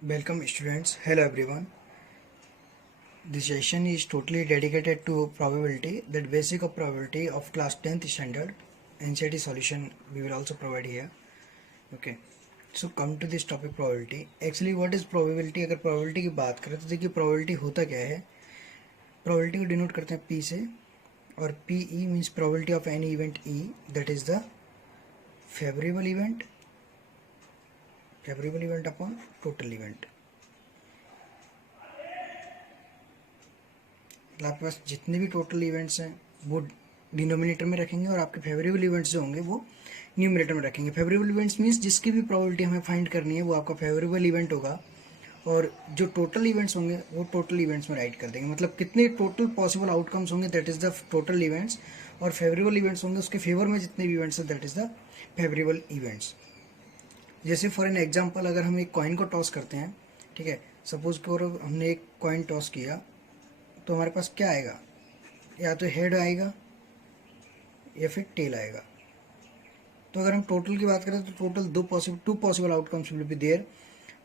Welcome students. Hello everyone. This session is totally dedicated to probability, that basic of probability of class 10th standard NCERT solution we will also provide here. Okay. So come to this topic probability. Actually what is probability? अगर probability की बात करें तो देखिए probability होता क्या है. Probability को denote करते हैं P से, और PE means probability of any event E, that is the favorable event upon total event. आपके पास जितने भी टोटल इवेंट्स हैं वो डिनोमिनेटर में रखेंगे और आपके फेवरेबल इवेंट्स जो होंगे वो न्यूमरेटर में रखेंगे. फेवरेबल इवेंट्स मीन्स जिसकी भी प्रोबेबिलिटी हमें फाइंड करनी है वो आपका फेवरेबल इवेंट होगा, और जो टोटल इवेंट्स होंगे वो टोटल इवेंट्स में राइट कर देंगे. मतलब कितने टोटल पॉसिबल आउटकम्स होंगे that is the total events, और फेवरेबल इवेंट्स होंगे उसके फेवर में जितने भी इवेंट्स हैं that is the favourable events. जैसे फॉर एन एग्जाम्पल अगर हम एक कॉइन को टॉस करते हैं, ठीक है, सपोज कि हमने एक कॉइन टॉस किया तो हमारे पास क्या आएगा, या तो हेड आएगा या फिर टेल आएगा. तो अगर हम टोटल की बात करें तो total two possible outcomes will be there,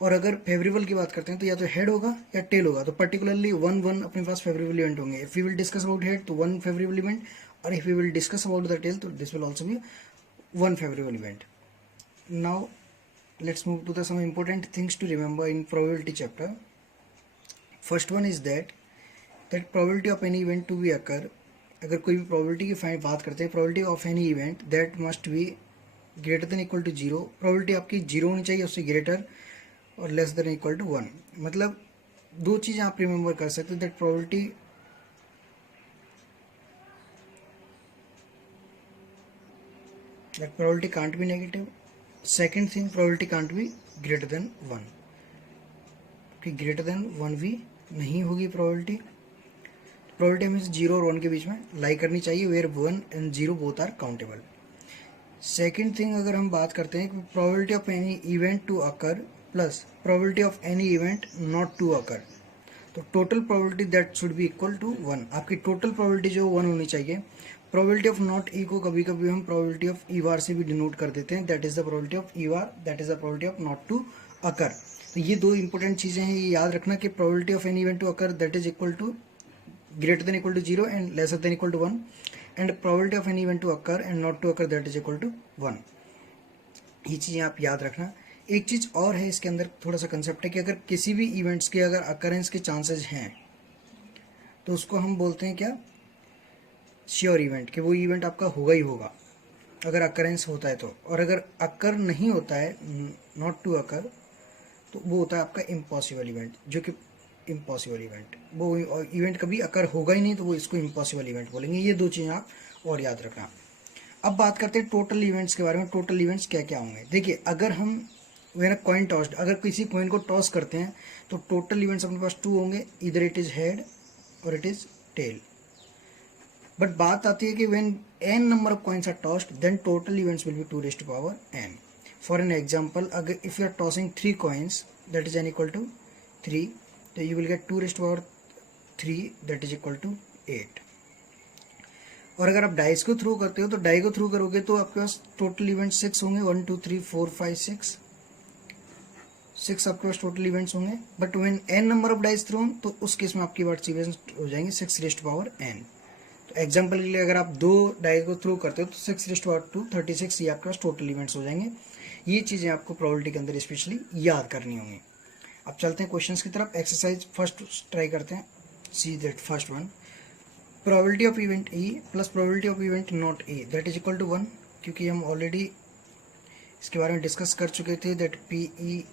और अगर फेवरेबल की बात करते हैं तो या तो हेड होगा या टेल होगा. तो पर्टिकुलरली वन अपने पास फेवरेबल इवेंट होंगे. If we will discuss about head तो वन फेवरेबल इवेंट, और if we will discuss about the tail तो this will also be one favourable event. Now let's move to the some important things to remember in probability chapter. First one is that probability of any event to be occur. अगर कोई भी probability की बात करते हैं, probability of any event that must be greater than equal to 0. probability आपकी 0 होनी चाहिए, उससे greater और less than equal to 1. मतलब दो चीज़ें आप रिमेंबर कर सकते हैं. that probability can't be negative. Second thing, probability can't be greater than 1, कि ग्रेटर देन 1 भी नहीं होगी प्रोबेबिलिटी. प्रोबेबिलिटी हमें 0 और 1 के बीच में लाई करनी चाहिए, where 1 and 0 both are countable. Second thing अगर हम बात करते हैं कि probability of any event to occur plus probability of any event not to occur, तो total probability that should be equal to 1. आपकी टोटल प्रोबेबिलिटी जो 1 होनी चाहिए. प्रोबेबिलिटी ऑफ नॉट ई को कभी कभी हम प्रोबेबिलिटी ऑफ ई बार से भी डिनोट कर देते हैं, that is the probability of E bar, that is the probability of not to occur. तो ये दो इंपॉर्टेंट चीजें हैं, ये याद रखना कि probability of any event to occur that is equal to greater than equal to 0 and lesser than equal to 1, and probability of any event to occur and not to occur that is equal to 1. ये चीजें आप याद रखना. एक चीज और है इसके अंदर, थोड़ा सा कंसेप्ट है कि अगर किसी भी इवेंट्स के अगर अकरेंस के चांसेस हैं तो उसको हम बोलते हैं क्या, श्योर इवेंट, कि वो इवेंट आपका होगा ही होगा अगर अकरेंस होता है तो. और अगर अकर नहीं होता है, नॉट टू अकर, तो वो होता है आपका इम्पॉसिबल इवेंट, जो कि इम्पॉसिबल इवेंट, वो इवेंट कभी अकर होगा ही नहीं तो वो इसको इम्पॉसिबल इवेंट बोलेंगे. ये दो चीज़ें आप और याद रखना. अब बात करते हैं टोटल इवेंट्स के बारे में. टोटल इवेंट्स क्या क्या होंगे. देखिए अगर हम वेन कॉइन टॉस्ड, अगर किसी कॉइन को टॉस करते हैं तो टोटल इवेंट्स अपने पास 2 होंगे, इधर इट इज हेड और इट इज टेल. बट बात आती है कि when n number of coins are tossed then total events will be 2 raised to power n. For an example, अगर if you are tossing 3 coins that is n equal to 3, तो you will get 2 raised to power 3 that is equal to 8. और अगर आप dice को throw करते हो तो die को थ्रो करोगे तो आपके पास टोटल इवेंट 6 होंगे, 1 2 3 4 5 6 आपके पास टोटल इवेंट्स होंगे. But when n number of dice thrown तो उस केस में आपकी बात इवेंट्स हो जाएंगे 6 raised to power n. तो एग्जाम्पल के लिए अगर आप 2 डाई को थ्रू करते हो तो 6 raised to power 2 36 ये आपके पास टोटल इवेंट्स हो जाएंगे. ये चीज़ें आपको प्रोबेबिलिटी के अंदर स्पेशली याद करनी होंगी. अब चलते हैं क्वेश्चंस की तरफ. एक्सरसाइज फर्स्ट ट्राई करते हैं. See that first one, probability of event E plus probability of event not E that is equal to 1, क्योंकि हम ऑलरेडी इसके बारे में डिस्कस कर चुके थे. That P E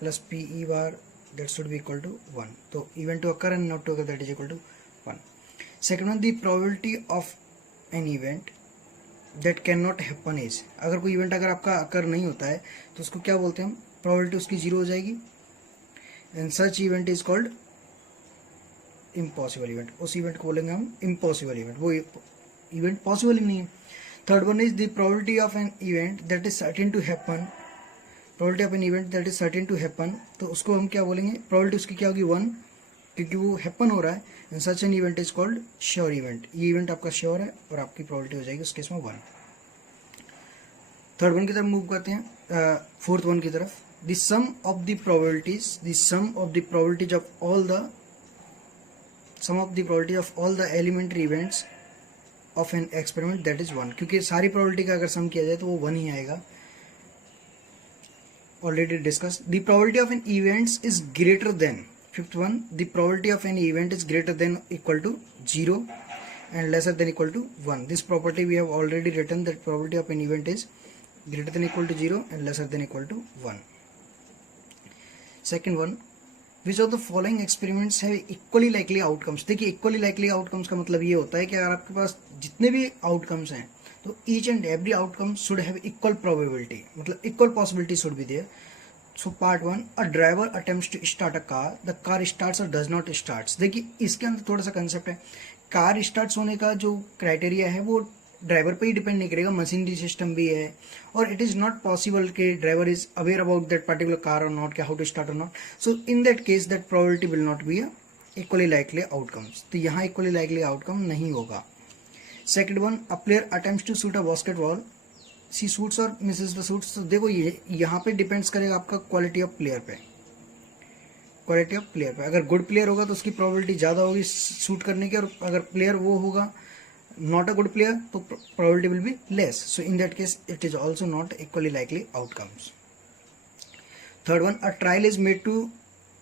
plus P E bar that should be equal to 1. तो event to occur and not to occur that is equal to 1. Second one, the probability of an event that can not happen is, अगर कोई event अगर आपका अकर नहीं होता है तो उसको क्या बोलते हैं हम, प्रोबेबिलिटी उसकी 0 हो जाएगी, and such event is called impossible event. उस इवेंट को बोलेंगे हम इम्पॉसिबल इवेंट, वो इवेंट पॉसिबल ही नहीं है. Third one is the probability of an event that is certain to happen, probability of an event that is certain to happen, तो उसको हम क्या बोलेंगे, प्रोबेबिलिटी उसकी क्या होगी 1, क्योंकि वो हैपन हो रहा है. And such an event is called sure event, ये इवेंट आपका श्योर है और आपकी प्रोबेबिलिटी हो जाएगी उस केस में 1. थर्ड वन की तरफ मूव करते हैं, फोर्थ वन की तरफ. the sum of the probabilities of all the elementary events of an experiment, that is 1, क्योंकि सारी probability का अगर सम किया जाए तो वो 1 ही आएगा. Already discussed. The probability of an event is greater than, fifth one, the probability of an event is greater than equal to 0 and lesser than equal to 1. This property we have already written, that probability of an event is greater than equal to 0 and lesser than equal to 1. Second one, which of the following experiments have equally likely outcomes. देखिए equally likely outcomes का मतलब ये होता है कि अगर आपके पास जितने भी outcomes हैं तो each and every outcome should have equal probability, मतलब equal possibility should be there. So part 1, a driver attempts to start a car, the car starts or does not starts. देखिए इसके अंदर थोड़ा सा कंसेप्ट है, car start होने का जो क्राइटेरिया है वो ड्राइवर पे ही डिपेंड नहीं करेगा, मशीनरी सिस्टम भी है, और इट इज नॉट पॉसिबल कि driver is aware about that particular car और नॉट, क्या हाउ टू स्टार्ट और नॉट. So in that case that probability will not be equally likely outcomes. तो यहाँ इक्वली लाइकली आउटकम नहीं होगा. Second one, a player attempts to shoot a basketball, she shoots और मिसेस द शूट्स. तो देखो ये यहाँ पे डिपेंड्स करेगा आपका क्वालिटी ऑफ प्लेयर पे. क्वालिटी ऑफ प्लेयर पे अगर गुड प्लेयर होगा तो उसकी प्रोबेबिलिटी ज़्यादा होगी शूट करने की, और अगर प्लेयर वो होगा not a good player तो probability will be less. So in that case it is also not equally likely outcomes. Third one, a trial is made to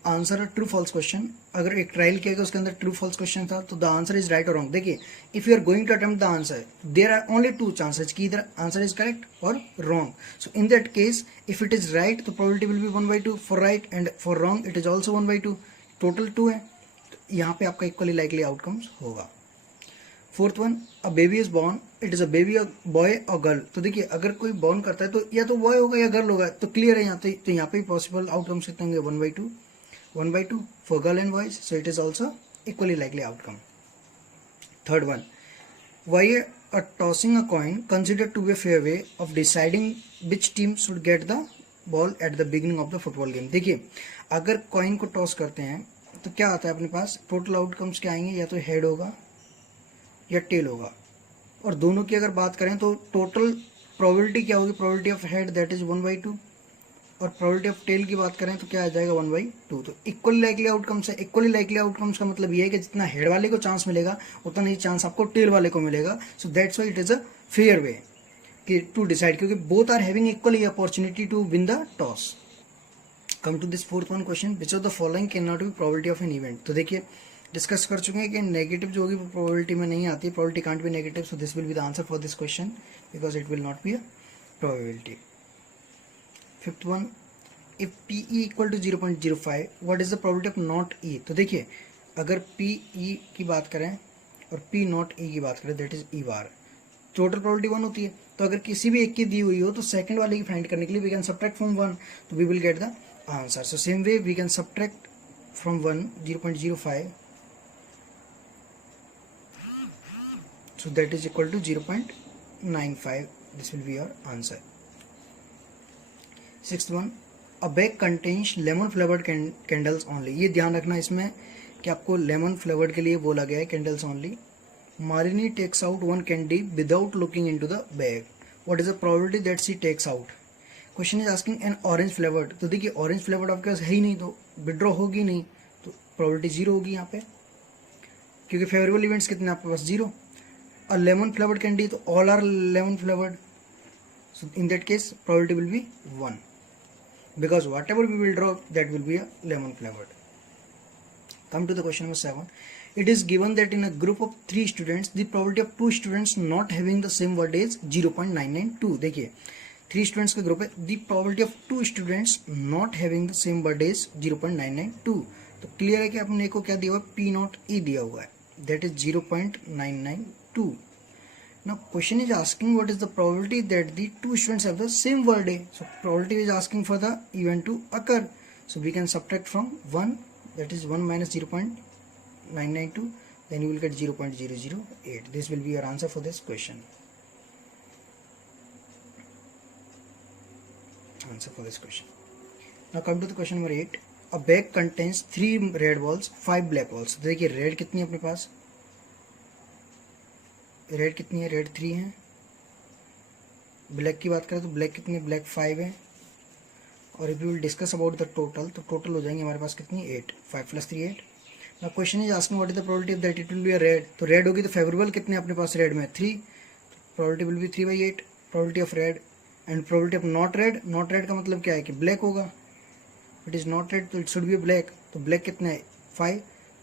answer a true false question. अगर एक trial किया गया उसके अंदर true false question था तो the answer is right or wrong. देखिए if you are going to attempt the answer there are only two chances कि either answer is correct or wrong. So in that case if it is right the probability will be 1/2 for right, and for wrong it is also 1/2. Total 2 है, तो यहाँ पे आपका equally likely outcomes होगा. Fourth one, a baby is born, it is a baby boy और girl. तो देखिए अगर कोई बॉर्न करता है तो या तो बॉय होगा या गर्ल होगा, तो क्लियर है यहाँ तो यहाँ पे पॉसिबल आउटकम्स कितने होंगे, 1/2 for girl and boys. So it is also equally likely outcome. Third one, why a tossing a coin consider to be fair way of deciding which team should get the ball at the beginning of the football game. देखिए अगर coin को toss करते हैं तो क्या आता है अपने पास, टोटल आउटकम्स क्या आएंगे, या तो हेड होगा या टेल होगा. और दोनों की अगर बात करें तो टोटल प्रोबेबिलिटी क्या होगी, probability of head that is 1/2, और प्रोबेबिलिटी ऑफ टेल की बात करें तो क्या आ जाएगा 1/2. तो इक्वली लाइकली आउटकम्स है. इक्वली लाइकली आउटकम्स का मतलब ये है कि जितना हेड वाले को चांस मिलेगा उतना ही चांस आपको टेल वाले को मिलेगा. So that's why it is a fair way कि टू डिसाइड, क्योंकि both are having equally opportunity to win the toss. Come to this fourth one question, which of the following can not be probability of an event. तो देखिए discuss कर चुके हैं कि negative जो होगी वो प्रोबेबिलिटी में नहीं आती, probability can't be negative. So this will be the answer for this question because it will not be a probability. Fifth one, if P E equal to 0.05 what is the probability of not E. तो देखिए अगर P E की बात करें और P not ई की बात करें that is E bar, total probability 1 होती है. तो अगर किसी भी एक की दी हुई हो तो सेकंड वाले की फाइंड करने के लिए वी कैन सब्ट्रैक्ट फ्रॉम 1, तो we will get the answer. So same way we can subtract from 1 0.05, so that is equal to 0.95. this will be your answer. Sixth one, a bag contains lemon flavored candles only. ये ध्यान रखना इसमें कि आपको lemon flavoured के लिए बोला गया है candles only. Malini takes out one candy without looking into the bag, what is the probability that she takes out. Question is asking an orange flavoured. तो देखिए ऑरेंज फ्लेवर्ड आपके पास है ही नहीं तो विड्रॉ होगी नहीं, तो प्रोबेबिलिटी 0 होगी यहाँ पे, क्योंकि फेवरेबल इवेंट्स कितने आपके पास 0. A lemon flavored candy, तो all are lemon flavored, so in that case probability will be 1 because whatever we will draw that will be a lemon flavored. Come to the question number 7. It is given that in a group of 3 students the probability of 2 students not having the same word is 0.992. देखिए 3 students का group है, the probability of 2 students not having the same word is 0.992. तो clear है कि अपने को क्या दिया हुआ है, P नॉट E दिया हुआ है, that is 0.992. Now question is asking what is the probability that the 2 students have the same word day. So probability is asking for the event to occur. So we can subtract from 1, that is 1 minus 0.992, then you will get 0.008. This will be your answer for this question. Answer for this question. Now come to the question number 8. A bag contains 3 red balls, 5 black balls. देखिए red कितनी है अपने पास, red कितनी है, red 3 है. Black की बात करें तो ब्लैक कितनी है, ब्लैक 5 है. और if you will discuss about the total, तो टोटल हो जाएंगे हमारे पास कितनी 8, 5 + 3 8। ना question is asking what is the probability that it will be a red, तो रेड होगी तो फेवरेबल कितने अपने पास रेड में 3, probability will B 3/8 probability of red. And probability of not red, not red का मतलब क्या है कि ब्लैक होगा, इट इज नॉट रेड तो इट शुड बी ब्लैक, तो ब्लैक कितना है 5,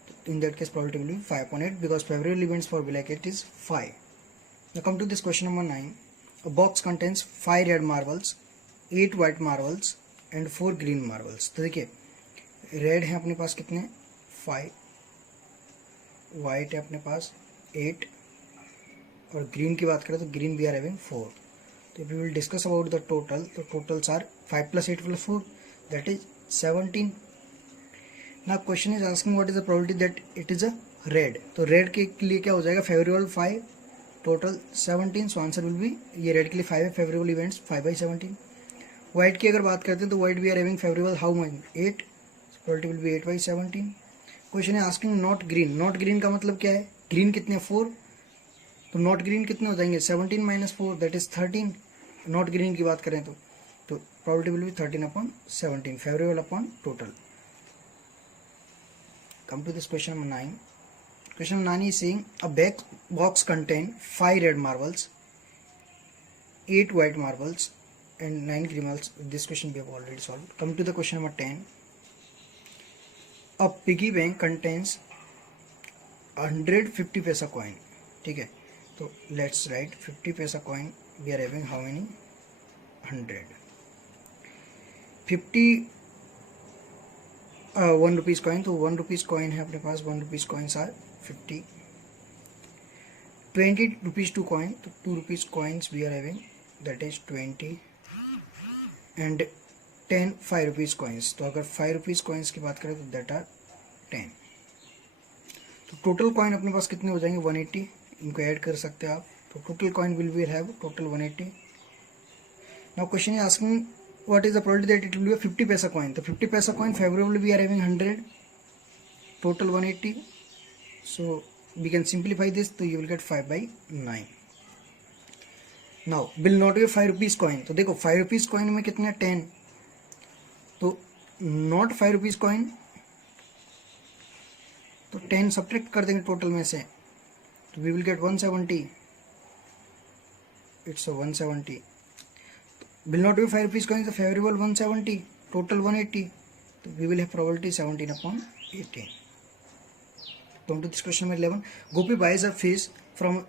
तो इन that case probability will B 5/8 because favourable events for black it is 5। Now come to this question number 9. A box contains 5 red marbles, 8 white marbles and 4 green marbles. तो देखिए red है अपने पास कितने 5, white है अपने पास 8 और ग्रीन की बात करें तो ग्रीन वी आर हैविंग 4। तो if we will discuss about the total, तो totals are 5 + 8 + 4 that is 17. Now question is asking what is the probability that it is a red, तो रेड के लिए क्या हो जाएगा favourable 5 total 17, so answer will be, ये red के लिए 5 है फेवरेबल इवेंट्स 5/17। वाइट की अगर बात करते हैं तो white we are having favourable how much 8, probability will be 8/17। Question है asking not green, not green का मतलब क्या है, ग्रीन कितने 4, तो नॉट ग्रीन कितने हो जाएंगे 17 - 4 दैट इज 13। नॉट ग्रीन की बात करें तो probability will be 13/17 favourable upon total. Come to this question number 9. Question 9 is saying a box contain 5 red marbles, 8 white marbles and 9 green marbles. This question we have already solved. Come to the question number 10. A piggy bank contains 150 paisa coin. ठीक है, तो let's write 50 paisa coin. We are having how many 100. 50 1 rupees coin, तो 1 rupees coin है अपने पास, 1 rupees coins are 50. 20 rupees 2 coin, तो 2 rupees coins we are having that is 20 and 10 5 rupees coins, तो अगर 5 rupees coins की बात करें तो that are 10। तो टोटल कॉइन अपने पास कितने हो जाएंगे 180, इनको ऐड कर सकते हैं आप, तो total coin will be have total 180। Now question is asking what is the probability that it will be a 50 paisa coin, तो 50 paisa coin favorably we are having 100, total 180, so we can simplify this, तो you will get 5/9। now will not be 5 rupees coin, तो देखो 5 rupees coin में कितने 10, तो not 5 rupees coin, तो 10 subtract कर देंगे टोटल में से, तो we will get 170, it's a 170। will not be 5 rupees coin, the favorable 170, total 180, so we will have probability 17/18। Come to this question number 11. Gopi buys a fish from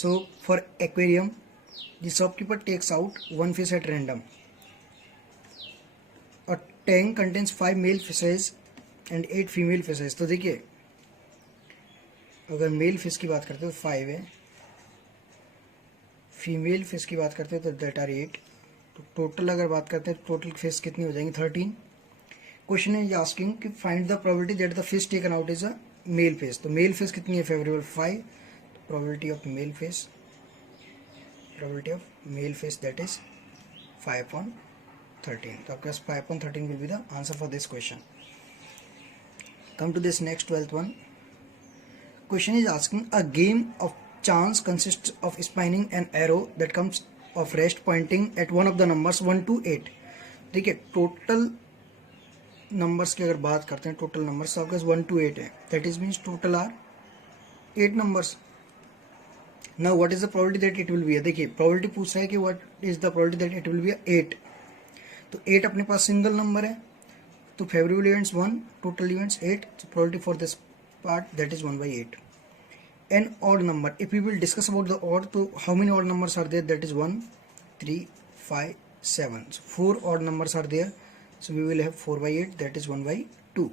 so for aquarium, the shopkeeper takes out 1 fish at random. A tank contains 5 male fishes and 8 female fishes, तो देखिए अगर mail fish की बात करते हो तो 5 है, female fish की बात करते हो तो that are 8, तो टोटल अगर बात करते हैं टोटल फिश कितनी हो जाएंगी 13। क्वेश्चन है आस्किंग कि find the probability that the fish taken out is a male fish, तो मेल फिश कितनी है favourable 5, probability of male fish, probability of male fish that is 5/13, तो आपके पास 5/13 will be the answer for this question. Come to this next 12th one. Question is asking a game of chance consist of spinning an arrow that comes of rest pointing at one of the numbers 1 to 8। देखिए total numbers की अगर बात करते हैं, total numbers आपके पास 1 to 8 है, that is means total are 8 numbers. Now what is the probability that it will be, देखिए प्रोबेबिलिटी पूछ रहा है कि what is the probability that it will be 8, तो 8 अपने पास सिंगल नंबर है, तो फेवरेबल इवेंट्स 1, टोटल इवेंट्स 8, तो probability for this part that is 1/8। An odd number, if we will discuss about the odd, so how many odd numbers are there, that is 1 3 5 7, so 4 odd numbers are there, so we will have 4/8 that is 1/2।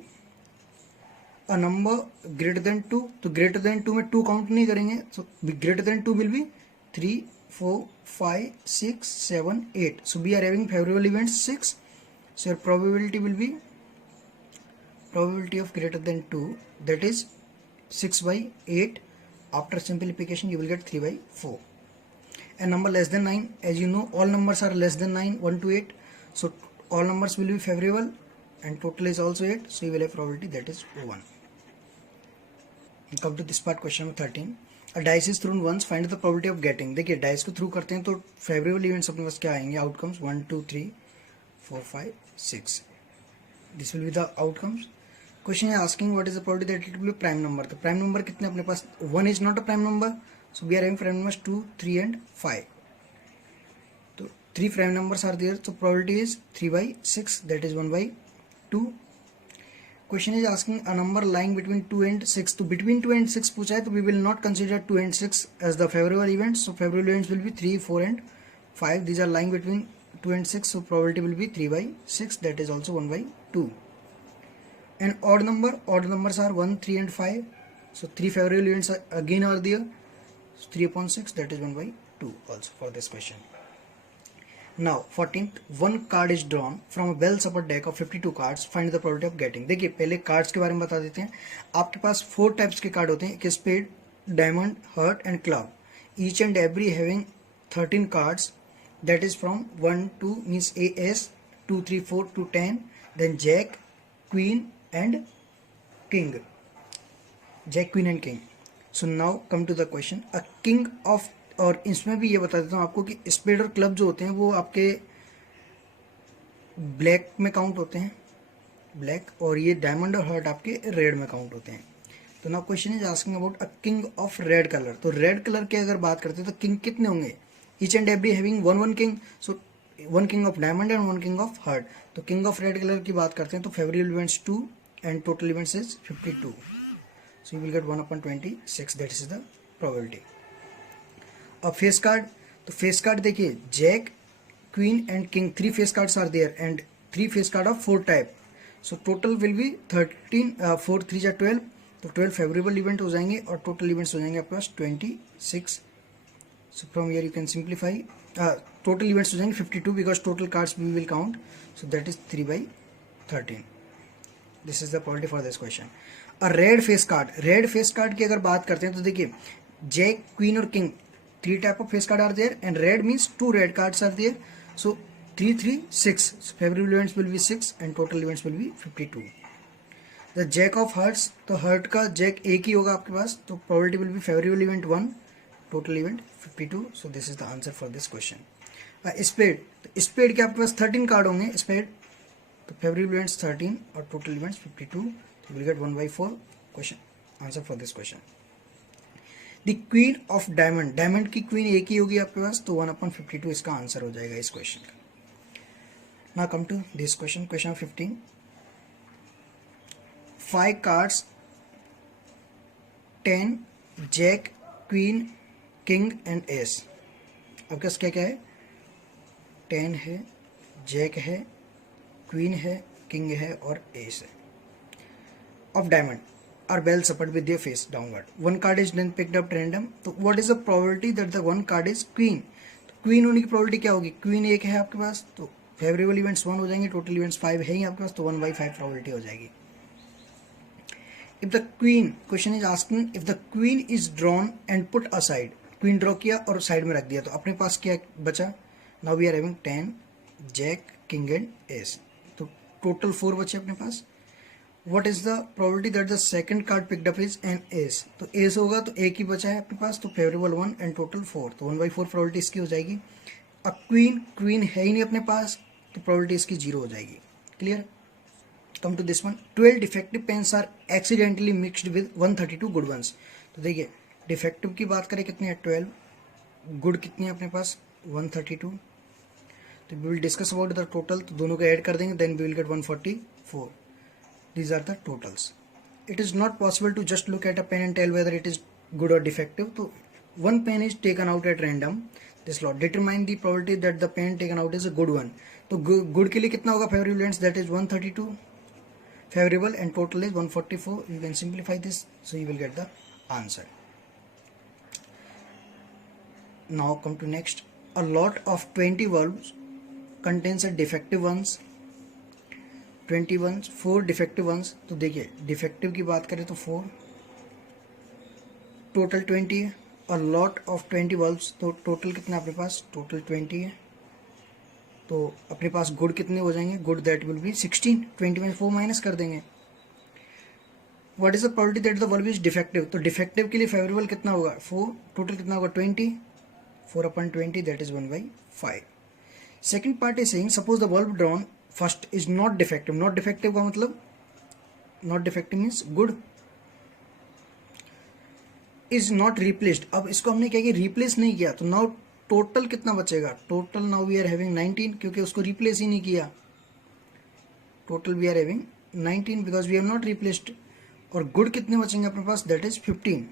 a number greater than 2, तो greater than 2 में 2 count नहीं करेंगे, so greater than 2 will be 3 4 5 6 7 8, so we are having favorable events 6, so your probability will be probability of greater than 2 that is 6/8। After simplification you will get 3/4। and number less than 9, as you know all numbers are less than 9 1 to 8, so all numbers will be favorable and total is also 8, so you will have probability that is 1। come to this part, question number 13। a dice is thrown once, find the probability of getting। देखिए dice को through करते हैं तो favourable events अपने पास क्या आएंगे, outcomes 1 2 3 4 5 6. This will be the outcomes. Question is asking what is the probability that it will be prime number. तो prime number कितने अपने पास, 1 is not a prime number, so we are having prime numbers 2 3 and 5. तो 3 prime numbers are there, so probability is 3/6, that is 1/2. Question is asking a number lying between 2 and 6. तो between 2 and 6 पूछा है, तो we will not consider 2 and 6 as the favorable events. So favorable events will be 3 4 and 5. These are lying between 2 and 6, so probability will be 3/6, that is also 1/2. And odd numbers are 1 3 and 5, so 3 favorable events again are there, so 3/6, that is 1/2 also for this question. Now 14th, one card is drawn from a well supported deck of 52 cards. Find the probability of getting. देखिए पहले cards के बारे में बता देते हैं. आपके पास 4 types के कार्ड होते हैं, एक spade, diamond, heart and club. Each and every having 13 cards, that is from 1 to means AS 2 3 4 to 10, then Jack, Queen and King. Jack, Queen and King. So now come to the question. A king of, और इसमें भी ये बता देता हूँ आपको कि spade और क्लब जो होते हैं वो आपके ब्लैक में काउंट होते हैं, ब्लैक, और ये डायमंड और हर्ट आपके रेड में काउंट होते हैं. तो now question is asking about a king of red colour. तो रेड कलर की अगर बात करते हैं तो किंग कितने होंगे, each and every having 1 king, so 1 king of diamond and 1 king of heart. तो किंग ऑफ रेड कलर की बात करते हैं तो favourable events 2 and total events is 52, so you will get 1/26, that is the probability. अब face card, तो face card देखिए jack, queen and king, 3 face cards are there and 3 face card of 4 type, so total will be 13, 4 3 जा 12, तो 12 favourable event हो जाएंगे और total events हो जाएंगे आपके पास 26. So from here you can simplify, total events हो जाएंगे 52 because total cards we will count, so that is 3/13. This is the probability for this question. और red face card, red face card की अगर बात करते हैं तो देखिए जैक, क्वीन और king, 3 type of face card are there and red means 2 red cards are there, so 3 3 6, so favorable events will be 6 and total events will be 52. The jack of hearts, तो hurt का Jack एक ही होगा आपके पास, तो probability will be favorable event 1, total event 52, so this is the answer for this question. Spade, तो spade के आपके पास 13 कार्ड होंगे स्पेड, तो favorable events 13 और total events 52, so you will get 1/4 question answer for this question. The queen of diamond, diamond की queen एक ही होगी आपके पास, तो 1/52 इसका आंसर हो जाएगा इस क्वेश्चन का. Now come to this question, question 15. 5 cards, 10 jack, queen, king and ace. आपके पास क्या क्या है, 10 है, जैक है, क्वीन है, किंग है और एस है. Of diamond are well supported with their face downward. One card is then picked up random. तो what is the probability that the one card is queen? तो queen होने की probability क्या होगी, queen एक है आपके पास, तो favorable events 1 हो जाएंगे, total events 5 है ही आपके पास, तो 1/5 probability हो जाएगी. If the queen, question is asking if the queen is drawn and put aside, queen draw किया और साइड में रख दिया, तो अपने पास क्या बचा, now we are having 10 jack, king and ace, तो total 4 बचे अपने पास. What is the probability that the second card picked up is an ace? तो ace होगा तो एक ही बचा है अपने पास, तो favorable 1 and total 4, तो 1/4 probability इसकी हो जाएगी. अब क्वीन है ही नहीं अपने पास, तो probability इसकी 0 हो जाएगी. Clear. Come to this one. 12 defective pens are accidentally mixed with 132 good ones. तो देखिए डिफेक्टिव की बात करें कितने हैं 12, गुड कितनी है अपने पास 132, तो we will discuss about the total, तो दोनों को ऐड कर देंगे, then we will get 144. These are the totals. It is not possible to just look at a pen and tell whether it is good or defective. So one pen is taken out at random. This law determine the probability that the pen taken out is a good one. तो good के लिए कितना होगा favorable events, that is 132 favorable and total is 144. You can simplify this, so you will get the answer. Now come to next. A lot of 20 verbs contains a defective ones. 21 4 defective ones. तो देखिए defective की बात करें तो 4, total 20 है, और lot of 20 verbs, तो total कितना अपने पास, टोटल 20 है, तो अपने पास गुड कितने हो जाएंगे, गुड दैट विल बी 16, 20 में 4 माइनस कर देंगे. What is the probability that the verb is defective, तो डिफेक्टिव के लिए फेवरेबल कितना होगा 4, टोटल कितना होगा 20, 4/20 that is 1/5. Second part is saying suppose the bulb drawn first is not defective. Not defective का मतलब, not defective means good, is not replaced. अब इसको हमने क्या किया, रिप्लेस नहीं किया, तो नाउ टोटल कितना बचेगा, total now we are having 19 क्योंकि उसको रिप्लेस ही नहीं किया. Total we are having 19 because we have not replaced. और गुड कितने बचेंगे अपने पास, that is 15.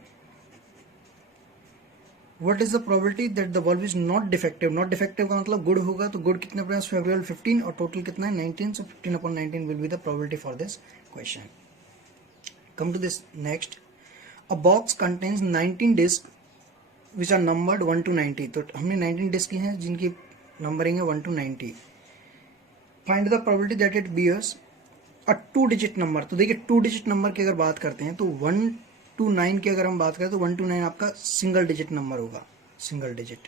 What is the probability that the bulb is not defective. Not defective का मतलब गुड होगा, तो गुड कितने अपने पास फेवरेबल 15 और टोटल कितना है 19. So 15/19 will be the probability for this question. Come to this next. A box contains 19 disc which are numbered 1 to 90. तो हमने 19 डिस्क की हैं जिनकी नंबरिंग है 1 to 90. Find the probability that it bears a 2 digit number. तो देखिए 2 digit number की अगर बात करते हैं तो 1 to 9 की अगर हम बात करें तो 1 to 9 आपका सिंगल डिजिट नंबर होगा, सिंगल डिजिट.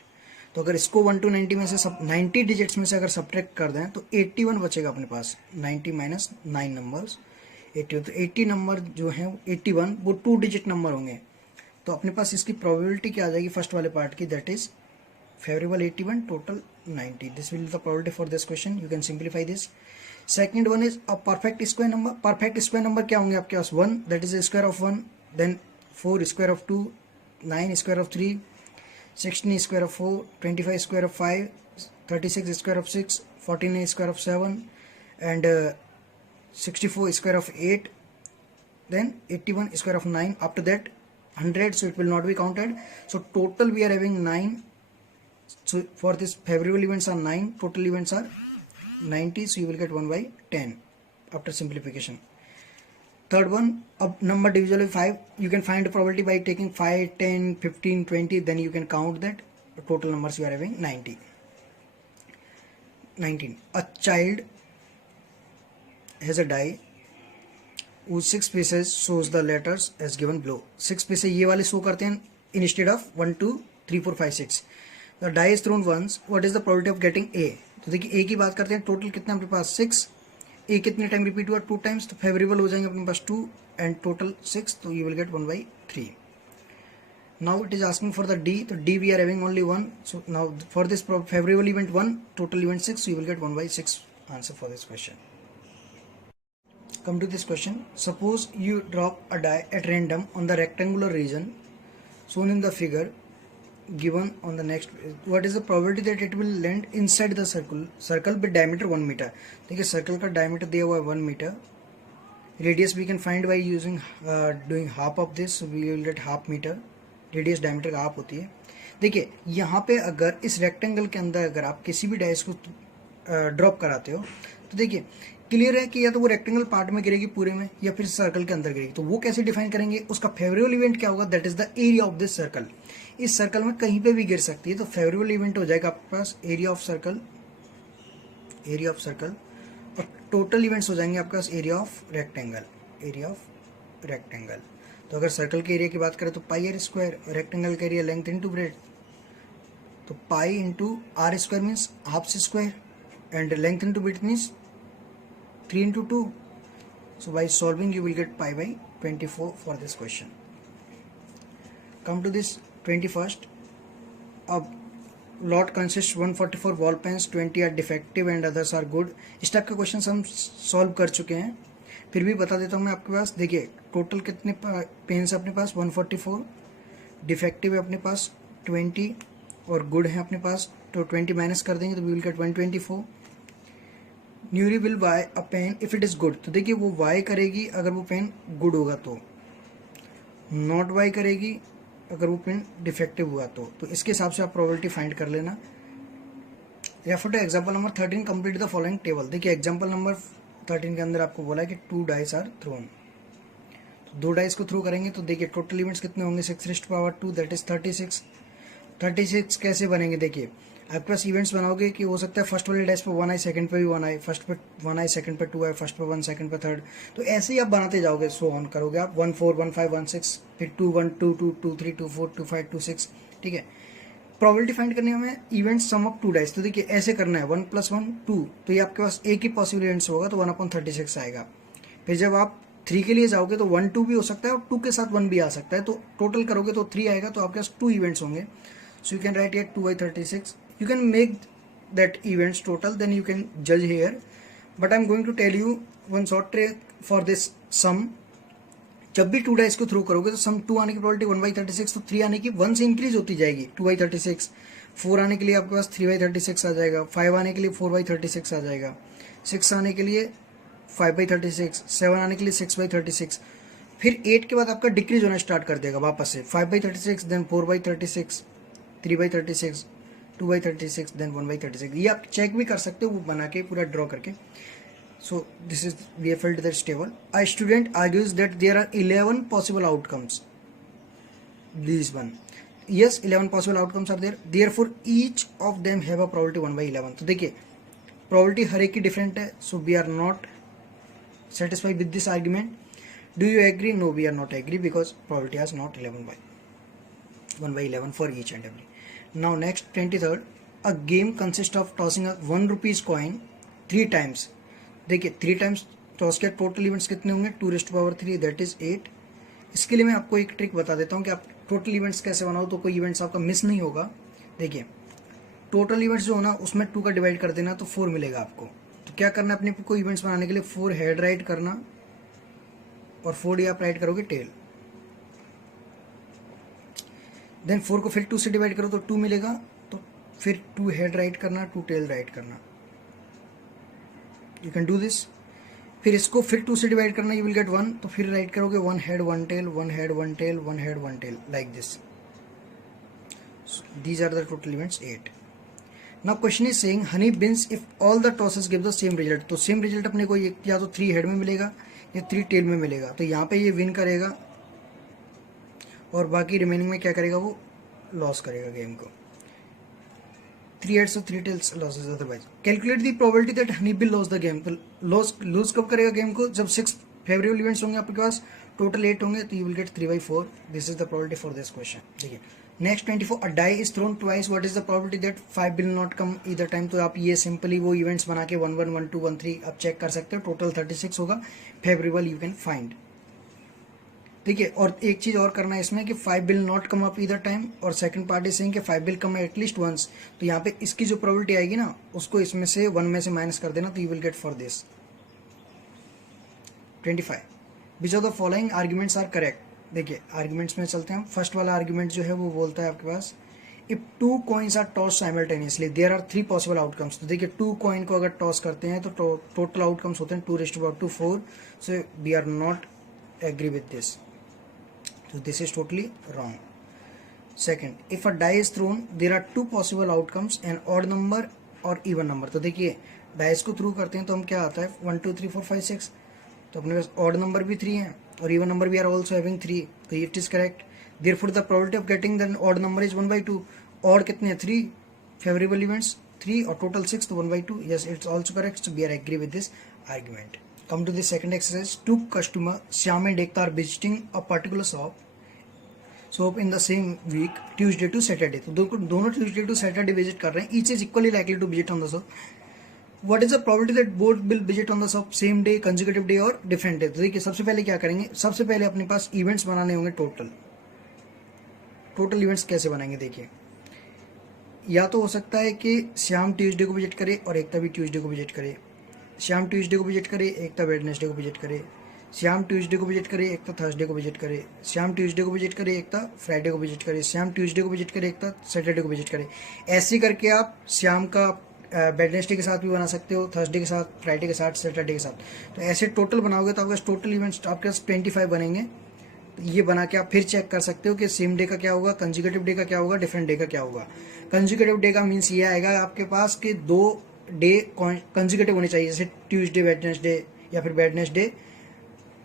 तो अगर इसको 1 to 90 में से सब 90 डिजिट्स में से अगर सब्ट्रैक्ट कर दें तो 81 बचेगा अपने पास. 90 माइनस 9 नंबर्स 81. तो 80 नंबर जो है 81 वो 2 डिजिट नंबर होंगे. तो अपने पास इसकी प्रोबेबिलिटी क्या आ जाएगी फर्स्ट वाले पार्ट की, that is favourable 81, total 90. This will the probability for this question. You can simplify this. Second one is a perfect square number. Perfect square number क्या होंगे आपके पास, 1 that is square of 1, then 4 square of 2, 9 square of 3, 16 square of 4, 25 square of 5, 36 square of 6, 49 square of 7 and 64 square of 8, then 81 square of 9, after that 100, so it will not be counted. So total we are having 9. So for this favorable events are 9, total events are 90, so you will get 1/10 after simplification. Third one, अब number divisible by 5, you can find the probability by taking 5, 10, 15, 20, then you can count that the total numbers you are having 90. 19. A child has a die whose 6 pieces shows the letters as given below. 6 pieces ये वाले show करते हैं instead of 1 2 3 4 5 6. The die is thrown once. What is the probability of getting A? तो देखिए A की बात करते हैं, टोटल कितना अपने पास 6. A कितने टाइम रिपीट हुआ, 2 टाइम्स, तो फेवरेबल हो जाएंगे अपने पास 2 एंड टोटल 6, तो you will get 1/3. Now it is asking for the D. तो D we are having only 1. So now for this favourable event 1, total event 6, so you will get 1/6 answer for this question. Come to this question. Suppose you drop a die at random on the rectangular region shown in the figure given on the next. What is the probability that it will land inside the circle with diameter 1 meter? देखिए circle का diameter दिया हुआ है 1 metre. Radius we can find by using doing half of this, we will get half metre. Radius diameter का half होती है. देखिए यहाँ पे अगर इस रेक्टेंगल के अंदर अगर आप किसी भी डाइस को ड्रॉप कराते हो तो देखिए क्लियर है कि या तो वो रेक्टेंगल पार्ट में गिरेगी पूरे में या फिर सर्कल के अंदर गिरेगी. तो वो कैसे डिफाइन करेंगे, उसका फेवरेबल इवेंट क्या होगा, that is the area of this circle. इस सर्कल में कहीं पे भी गिर सकती है, तो फेवरेबल इवेंट हो जाएगा आपके पास area of circle, area of circle, और टोटल इवेंट्स हो जाएंगे आपके पास area of rectangle, area of rectangle. तो अगर सर्कल के एरिया की बात करें तो पाई आर स्क्वायर, रेक्टेंगल का एरिया लेंथ इंटू ब्रेड, तो pi into r square means half से square and length into breadth means 3 into 2. So by solving you will get pi/24 for this question. Come to this 21st. A lot consists 144 ball pens, 20 are defective and others are good. इस type के question हम solve कर चुके हैं, फिर भी बता देता हूँ मैं आपके पास. देखिए टोटल कितने पेन्स अपने पास 144, डिफेक्टिव है अपने पास 20 और गुड है अपने पास, तो 20 माइनस कर देंगे तो वी विल गेट 124. न्यूरी will buy a pen if it is good. तो देखिए वो वाई करेगी अगर वो पेन गुड होगा, तो नॉट वाई करेगी अगर वो पेन डिफेक्टिव हुआ तो इसके हिसाब से आप प्रोबेबिलिटी फाइंड कर लेना. Refer two example number 13, complete the following table. देखिए एग्जांपल नंबर 13 के अंदर आपको बोला है कि 2 डाइस आर थ्रोन. तो 2 डाइस को थ्रो करेंगे तो देखिए टोटल इवेंट्स कितने होंगे, 6⁻², दैट इज 36. 36 कैसे बनेंगे, देखिए आपके पास इवेंट्स बनाओगे कि हो सकता है फर्स्ट वाले डाइस पे 1 आए, सेकंड पे भी 1 आए, फर्स्ट पे 1 आए, सेकंड पे 2 आए, फर्स्ट पे 1, सेकंड पे 3, तो ऐसे ही आप बनाते जाओगे, सो ऑन करोगे आप 1 4 1 5 1 6, फिर 2 1 2 2 2 3 2 4 2 5 2 6. ठीक है, प्रोबेबिलिटी फाइंड करनी है हमें इवेंट सम ऑफ 2 डाइस. तो देखिए ऐसे करना है 1 + 1 2, तो ये आपके पास एक ही पॉसिबल इवेंट्स होगा, तो 1/36 आएगा. फिर जब आप 3 के लिए जाओगे तो 1 2 भी हो सकता है और 2 के साथ 1 भी आ सकता है, तो टोटल करोगे तो 3 आएगा, तो आपके पास 2 इवेंट्स होंगे. So you can write it 2/36. You can make that events total, then you can judge here. But I'm going to tell you one short trick for this sum. जब भी 2 डाइस को throw करोगे तो सम 2 आने की probability 1/36, तो 3 आने की 1 से इंक्रीज होती जाएगी 2/36, 4 आने के लिए आपके पास 3/36 आ जाएगा, 5 आने के लिए 4/36 आ जाएगा, 6 आने के लिए 5/36, 7 आने के लिए 6/36, फिर 8 के बाद आपका डिक्रीज होना स्टार्ट कर देगा वापस से 5/36, देन 4/36, 3/36, 2/36, देन 1/36। ये आप चेक भी कर सकते हो वो बना के पूरा ड्रॉ करके। So this is we have filled this table. A student argues that there are 11 possible outcomes. This one. Yes, 11 possible outcomes are there. Therefore, each of them have a probability 1/11. तो देखिए probability हर एक की different है. So we are not satisfied with this argument. Do you agree? No, we are not agree because probability has not 1/11 for each and every. Now next 23rd. A game consists of tossing a 1 rupees coin 3 times. देखिए 3 times toss के total events कितने होंगे 2⁻3 that is 8। इसके लिए मैं आपको एक trick बता देता हूँ कि आप टोटल इवेंट्स कैसे बनाओ तो कोई इवेंट्स आपका मिस नहीं होगा। देखिए टोटल इवेंट्स जो होना उसमें 2 का डिवाइड कर देना तो 4 मिलेगा आपको। तो क्या करना है अपने को इवेंट्स बनाने के लिए 4 हेड राइट करना और 4 आप राइट करोगे टेल, देन 4 को फिर 2 से डिवाइड करो तो 2 मिलेगा, तो फिर 2 हेड राइट करना 2 टेल राइट करना। You can do this. फिर इसको फिर 2 से डिवाइड करना, यू विल गेट 1, तो फिर राइट करोगे 1 head 1 tail 1 head 1 tail 1 head 1 tail like this. These are the total events 8। Now question is saying honey beans if all the tosses give the same result. तो same result अपने को या तो 3 head में मिलेगा या 3 tell में मिलेगा। तो यहाँ पे ये विन करेगा और बाकी रिमेनिंग में क्या करेगा वो लॉस करेगा गेम को। 3 heads और 3 tails losses otherwise. Calculate the probability that Honeybee lose the game. तो lose कब करेगा गेम को जब 6 फेवरेबल इवेंट्स होंगे आपके पास, टोटल 8 होंगे तो you will get 3/4. This is the probability for this question. देखिए next 24 a die is thrown twice. What is the probability that 5 will not come either time? तो आप ये सिंपली वो इवेंट्स बना के 1 1 1 2 1 3 आप चेक कर सकते हो। टोटल 36 होगा, फेवरेबल यू कैन फाइंड। ठीक है, और एक चीज और करना है इसमें कि 5 will not come up either time और सेकंड पार्ट इज सेइंग कि 5 विल कम एटलीस्ट वंस। तो यहाँ पे इसकी जो प्रोबेबिलिटी आएगी ना उसको इसमें से 1 में से माइनस कर देना तो you will get for this 25 which of the following arguments are correct. देखिए आर्ग्यूमेंट्स में चलते हैं। फर्स्ट वाला आर्ग्यूमेंट जो है वो बोलता है आपके पास if 2 coins are toss simultaneously there are 3 possible outcomes. तो देखिए 2 कॉइन को अगर टॉस करते हैं तो टोटल आउटकम्स होते हैं 2⁻²4। So we are not agree with this. So this is totally wrong. Second, if a die is thrown, there are 2 possible outcomes, an odd number or even number. तो देखिए dice को through करते हैं तो हम क्या आता है 1 2 3 4 5 6, तो अपने पास ऑड नंबर भी 3 है और even number we are also having 3, तो it is correct. Therefore the probability of getting the odd number is 1/2। Odd कितने हैं 3, फेवरेबल इवेंट्स 3 और टोटल 6, तो 1/2। Yes it's also correct, so we are agree with this argument. Come to the second exercise. 2 customers, Shyam and Ekta, are visiting a particular shop in the same week, Tuesday to Saturday. तो दोनों Tuesday to Saturday visit कर रहे हैं. Each is equally likely to visit on the shop. What is the probability that both will visit on the shop same day, consecutive day और different day? तो देखिए सबसे पहले क्या करेंगे, सबसे पहले अपने पास इवेंट्स बनाने होंगे। टोटल इवेंट्स कैसे बनाएंगे देखिए, या तो हो सकता है कि श्याम ट्यूसडे को विजिट करे और एकता भी ट्यूसडे को विजिट करे, श्याम ट्यूसडे को विजिट करे एकता वेडनेसडे को विजिट करे, श्याम ट्यूसडे को विजिट करे एकता थर्सडे को विजिट करे, श्याम ट्यूसडे को विजिट करे एकता फ्राइडे को विजिट करे, श्याम ट्यूसडे को विजिट करे एकता सैटरडे को विजिट करे। ऐसे करके आप श्याम का वेडनेसडे के साथ भी बना सकते हो, थर्सडे के साथ, फ्राइडे के साथ, सैटरडे के साथ। तो ऐसे टोटल बनाओगे तो आपके टोटल इवेंट्स आपके पास 25 बनेंगे। तो ये बना के आप फिर चेक कर सकते हो कि सेम डे का क्या होगा, कंजिक्यूटिव डे का क्या होगा, डिफरेंट डे का क्या होगा। कंजिक्यूटिव डे का मीन्स ये आएगा आपके पास कि 2 डे कंजिक्यूटिव होने चाहिए, जैसे ट्यूसडे वेडनेसडे या फिर Wednesday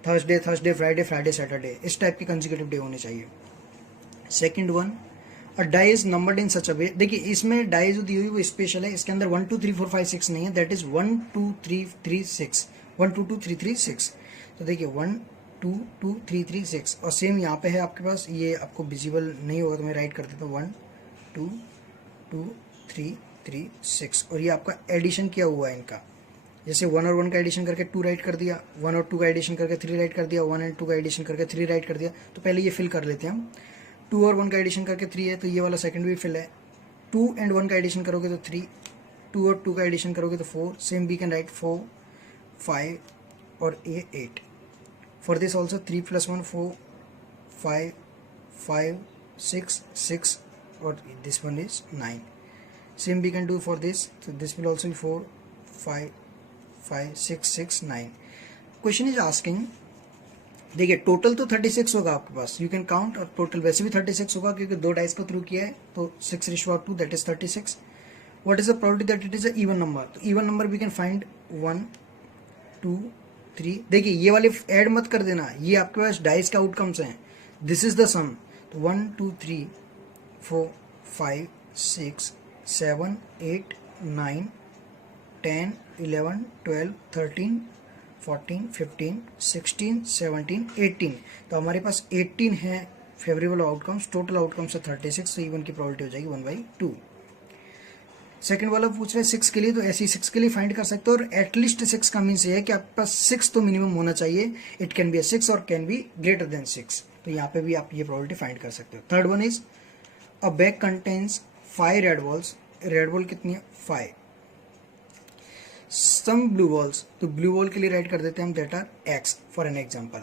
Thursday, Thursday Friday, Friday Saturday, इस टाइप के कंजिक्यूटिव डे होने चाहिए। Second one, a die is numbered in such a way. देखिए इसमें डाई जो दी हुई वो स्पेशल है, इसके अंदर 1 2 3 4 5 6 नहीं है, दैट इज 1 2 3 3 6, 1 2 2 3 3 6। तो देखिए 1 2 2 3 3 6 और सेम यहाँ पे है आपके पास, ये आपको विजिबल नहीं होगा तो मैं राइट कर देता हूँ 1 2 2 3 3 6 और ये आपका एडिशन किया हुआ है इनका। जैसे 1 और 1 का एडिशन करके 2 राइट कर दिया, 1 और 2 का एडिशन करके 3 राइट कर दिया, 1 एंड 2 का एडिशन करके 3 राइट कर दिया। तो पहले ये फिल कर लेते हैं हम। 2 और 1 का एडिशन करके 3 है तो ये वाला सेकंड भी फिल है। 2 एंड 1 का एडिशन करोगे तो 3, 2 और 2 का एडिशन करोगे तो 4, सेम वी कैन राइट 4, 5 और A 8. For this also 3 plus 1 4, 5, 5, 6, 6 or this one is 9. Same we can do for this, so this will also be 4, 5, 5, 6, 6, 9. Question is asking, देखिए टोटल तो 36 होगा आपके पास, यू कैन काउंट, और total वैसे भी 36 होगा क्योंकि 2 डाइस को थ्रू किया है, तो 6/2 that is 36. What is the probability that it is a even number? तो even number we can find 1, 2, 3. देखिए ये वाले ऐड मत कर देना, ये आपके पास डाइस के आउटकम्स हैं, दिस इज द सम. तो 1, 2, 3, 4, 5, 6, 7, 8, 9, 10, 11, 12, 13, 14, 15, 16, 17, 18. तो हमारे पास 18 है फेवरेबल आउटकम्स, टोटल आउटकम्स है 36, तो इवन की प्रोबेबिलिटी हो जाएगी 1/2. सेकंड वाला पूछ रहे हैं 6 के लिए, तो ऐसे ही 6 के लिए फाइंड कर सकते हो, और एटलीस्ट 6 का मीन्स ये है कि आपके पास 6 तो मिनिमम होना चाहिए. इट कैन बी 6 और कैन बी ग्रेटर देन 6. तो यहाँ पे भी आप ये प्रोबेबिलिटी फाइंड कर सकते हो. Third one is a bag contains 5 red balls. Red ball कितनी है? 5. सम ब्लू बॉल्स, तो ब्लू बॉल के लिए राइट कर देते हैं हम that are x for an example.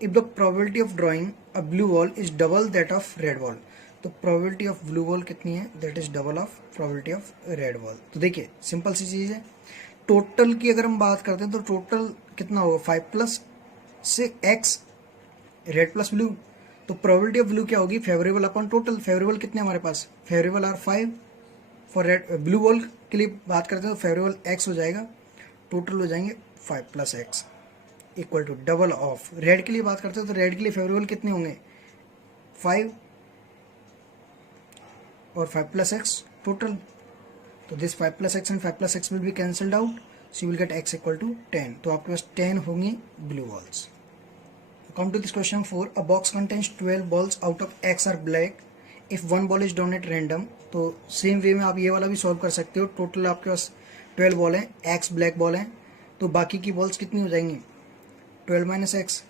If the probability of drawing a blue ball is double that of red ball. तो प्रोबेबिलिटी ऑफ ब्लू बॉल कितनी है? That is double of probability of red ball. तो देखिए simple सी चीज है. Total की अगर हम बात करते हैं तो टोटल कितना होगा? 5 प्लस से x रेड प्लस ब्लू. तो प्रोबेबिलिटी ऑफ ब्लू क्या होगी? Favourable upon total. फेवरेबल कितने हमारे पास? Favourable are 5. For red blue ball के लिए बात करते हैं तो फेवरेबल x हो जाएगा, टोटल हो जाएंगे 5 plus x equal to double of. Red के लिए बात करते हैं तो रेड के लिए फेवरेबल कितने होंगे? 5 और 5 प्लस x टोटल. तो this 5 plus x and 5 plus x will be cancelled out, so you will get x equal to 10. तो आपके पास 10 होंगे blue balls. Come to this question 4. A box contains 12 balls out of x are black. If one ball is drawn at random, तो same way में आप ये वाला भी सॉल्व कर सकते हो. टोटल आपके पास 12 बॉल है, x ब्लैक बॉल है, तो बाकी की बॉल्स कितनी हो जाएंगी? 12 minus x.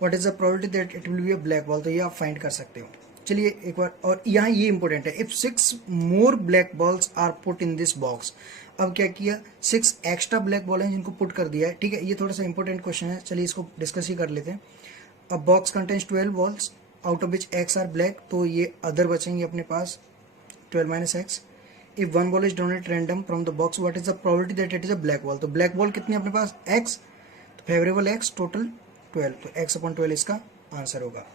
What is the probability that it will be a black ball? तो ये आप फाइंड कर सकते हो. चलिए एक बार, और यहाँ ये इंपॉर्टेंट है, if 6 more black balls are put in this box. अब क्या किया? 6 एक्स्ट्रा ब्लैक बॉल हैं जिनको पुट कर दिया है. ठीक है, ये थोड़ा सा इंपॉर्टेंट क्वेश्चन है, चलिए इसको डिस्कस ही कर लेते हैं. अब box contains 12 balls out of which x are black, तो ये अदर बचेंगे अपने पास 12 minus x. If one ball is drawn at random from the box, what is the probability that it is a black ball? तो black ball कितनी है अपने पास? एक्स. तो फेवरेबल एक्स, टोटल 12, तो एक्स अपॉन 12 इसका आंसर होगा.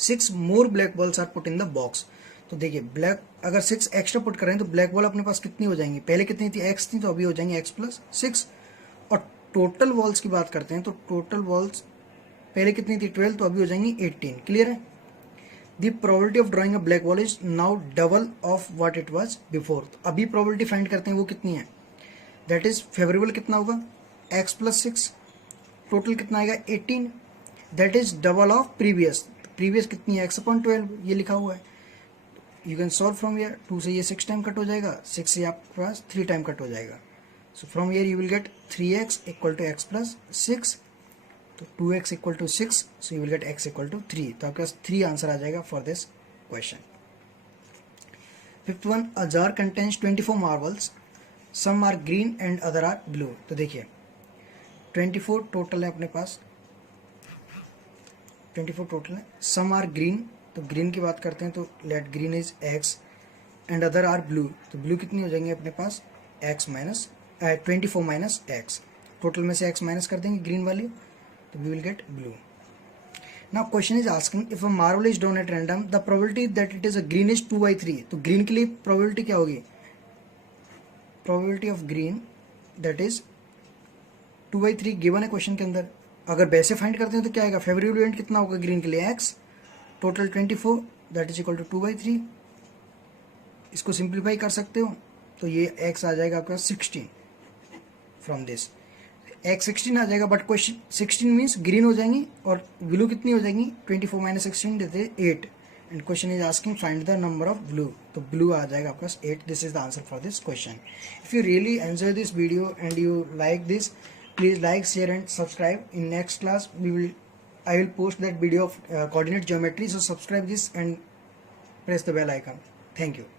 6 more black balls are put in the box. तो देखिए ब्लैक अगर 6 एक्स्ट्रा पुट करें तो ब्लैक बॉल अपने पास कितनी हो जाएंगी? पहले कितनी थी? x थी, तो अभी हो जाएंगी x प्लस 6. और टोटल बॉल्स की बात करते हैं तो टोटल बॉल्स पहले कितनी थी? 12, तो अभी हो जाएंगी 18. क्लियर है? The probability of drawing a black ball is now double of what it was before. अभी प्रोबेबिलिटी फाइंड करते हैं वो कितनी है? दैट इज फेवरेबल कितना होगा? x plus 6. टोटल कितना आएगा? 18. That is double of previous. Previous कितनी है? x अपॉन 12 ये लिखा हुआ है. You can solve from year. 2 से ये 6 टाइम कट हो जाएगा, 6 से आपके पास 3 टाइम कट हो जाएगा. So from here you will get 3x equal to x plus 6. तो 2x equal to 6, so you will get x equal to 3. तो आपके पास 3 आंसर आ जाएगा for this question. Fifth one, a jar contains 24 marbles, some are green and other are blue. तो देखिए 24 total है अपने पास, 24 टोटल है. सम आर ग्रीन, तो ग्रीन की बात करते हैं तो let green is x and other are blue. तो ब्लू कितनी हो जाएंगे अपने पास? x minus 24 minus x. Total में से x माइनस कर देंगे ग्रीन वाली, तो we will get blue. Now question is asking if a marble is drawn at random the probability that it is a green is 2/3. तो green के लिए probability क्या होगी? Probability of green that is 2/3 given है question के अंदर. अगर वैसे फाइंड करते हैं तो क्या आएगा? फेवरेबल इवेंट कितना होगा ग्रीन के लिए? x. Total 24 that is equal to 2/3. इसको सिंप्लीफाई कर सकते हो तो ये x आ जाएगा आपका 16. फ्रॉम दिस x 16 आ जाएगा, बट क्वेश्चन 16 मीन्स ग्रीन हो जाएंगी और ब्लू कितनी हो जाएंगी? 24 माइनस 16 देते 8. And question is asking find the number of blue. तो ब्लू आ जाएगा आपका 8. This is the answer for this question. If you really enjoy this video and you like this, please like, share and subscribe. In next class I will post that video of coordinate geometry, so subscribe this and press the bell icon. Thank you.